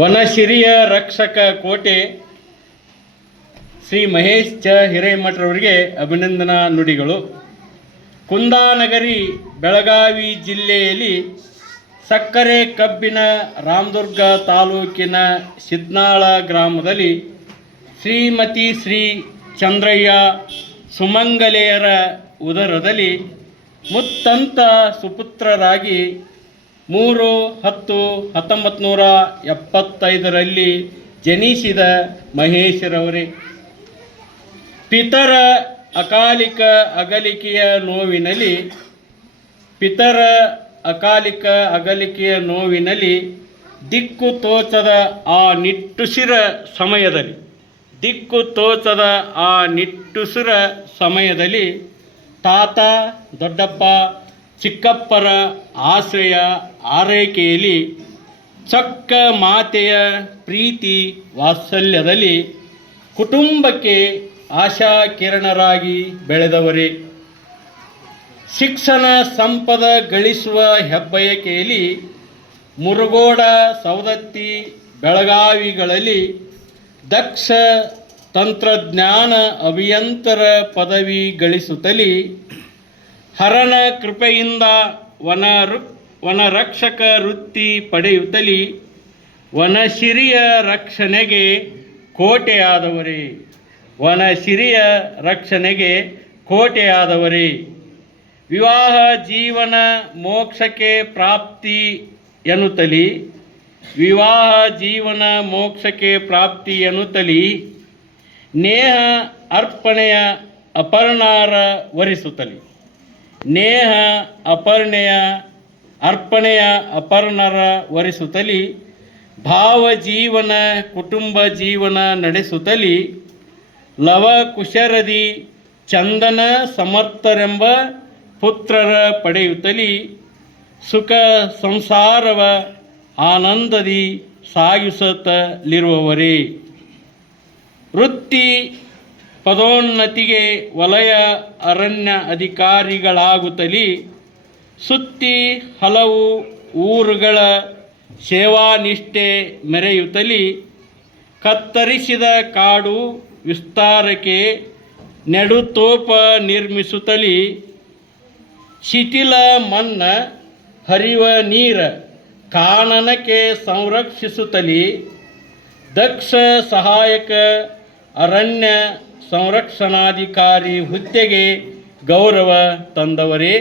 ವನಶಿರಿಯ ರಕ್ಷಕ ಕೋಟೆ ಶ್ರೀ ಮಹೇಶ್ ಚ ಹಿರೇಮಠರವರಿಗೆ ಅಭಿನಂದನಾ ನುಡಿಗಳು. ಕುಂದಾನಗರಿ, ಬೆಳಗಾವಿ ಜಿಲ್ಲೆಯಲ್ಲಿ ಸಕ್ಕರೆ ಕಬ್ಬಿನ ರಾಮದುರ್ಗ ತಾಲೂಕಿನ ಸಿದ್ನಾಳ ಗ್ರಾಮದಲ್ಲಿ ಶ್ರೀಮತಿ ಶ್ರೀ ಚಂದ್ರಯ್ಯ ಸುಮಂಗಲೆಯರ ಉದರದಲ್ಲಿ ಮುತ್ತಂತ ಸುಪುತ್ರರಾಗಿ ಮೂರು ಹತ್ತು ಹತ್ತೊಂಬತ್ತು ನೂರ ಎಪ್ಪತ್ತೈದರಲ್ಲಿ ಜನಿಸಿದ ಮಹೇಶರವರೇ. ಪಿತರ ಅಕಾಲಿಕ ಅಗಲಿಕೆಯ ನೋವಿನಲ್ಲಿ, ಪಿತರ ಅಕಾಲಿಕ ಅಗಲಿಕೆಯ ನೋವಿನಲ್ಲಿ ದಿಕ್ಕು ತೋಚದ ಆ ನಿಟ್ಟುಸಿರ ಸಮಯದಲ್ಲಿ, ದಿಕ್ಕು ತೋಚದ ಆ ನಿಟ್ಟುಸಿರ ಸಮಯದಲ್ಲಿ ತಾತ ದೊಡ್ಡಪ್ಪ ಚಿಕ್ಕಪ್ಪರ ಆಶ್ರಯ ಆರೈಕೆಯಲ್ಲಿ ಚಕ್ಕ ಮಾತೆಯ ಪ್ರೀತಿ ವಾತ್ಸಲ್ಯದಲ್ಲಿ ಕುಟುಂಬಕ್ಕೆ ಆಶಾ ಕಿರಣರಾಗಿ ಬೆಳೆದವರೇ. ಶಿಕ್ಷಣ ಸಂಪದ ಗಳಿಸುವ ಹೆಬ್ಬಯಕೆಯಲ್ಲಿ ಮುರುಗೋಡ ಸವದತ್ತಿ ಬೆಳಗಾವಿಗಳಲ್ಲಿ ದಕ್ಷ ತಂತ್ರಜ್ಞಾನ ಅಭಿಯಂತರ ಪದವಿ ಗಳಿಸುತ್ತಲೇ ಹರನ ಕೃಪೆಯಿಂದ ವನ ವನರಕ್ಷಕ ವೃತ್ತಿ ಪಡೆಯುತ್ತಲಿ. ವನಶಿರಿಯ ರಕ್ಷಣೆಗೆ ಕೋಟೆಯಾದವರೇ. ವನಶಿರಿಯ ರಕ್ಷಣೆಗೆ ಕೋಟೆಯಾದವರೇ. ವಿವಾಹ ಜೀವನ ಮೋಕ್ಷಕ್ಕೆ ಪ್ರಾಪ್ತಿ ಎನ್ನುತ್ತಲಿ. ವಿವಾಹ ಜೀವನ ಮೋಕ್ಷಕ್ಕೆ ಪ್ರಾಪ್ತಿ ಎನ್ನುತ್ತಲಿ. ನೇಹ ಅರ್ಪಣೆಯ ಅಪರ್ಣಾರ ವರಿಸುತ್ತಲಿ ನೇಹ ಅಪರ್ಣೆಯ, ಅರ್ಪಣೆಯ ಅಪರ್ಣರ ವರಿಸುತ್ತಲಿ, ಭಾವ ಜೀವನ ಕುಟುಂಬ ಜೀವನ ನಡೆಸುತ್ತಲಿ, ಲವ ಕುಶರದಿ ಚಂದನ ಸಮರ್ಥರೆಂಬ ಪುತ್ರರ ಪಡೆಯುತ್ತಲಿ, ಸುಖ ಸಂಸಾರವ ಆನಂದದಿ ಸಾಗಿಸುತ್ತಲಿರುವವರೇ. ವೃತ್ತಿ ಪದೋನ್ನತಿಗೆ ವಲಯ ಅರಣ್ಯ ಅಧಿಕಾರಿಗಳಾಗುತ್ತಲಿ, ಸುತ್ತಿ ಹಲವು ಊರುಗಳ ಸೇವಾನಿಷ್ಠೆ ಮೆರೆಯುತ್ತಲಿ, ಕತ್ತರಿಸಿದ ಕಾಡು ವಿಸ್ತಾರಕ್ಕೆ ನೆಡುತೋಪ ನಿರ್ಮಿಸುತ್ತಲಿ, ಶಿಥಿಲ ಮನ್ನ ಹರಿವ ನೀರ ಕಾನನಕ್ಕೆ ಸಂರಕ್ಷಿಸುತ್ತಲಿ, ದಕ್ಷ ಸಹಾಯಕ ಅರಣ್ಯ ಸಂರಕ್ಷಣಾಧಿಕಾರಿ ಹುದ್ದೆಗೆ ಗೌರವ ತಂದವರೇ.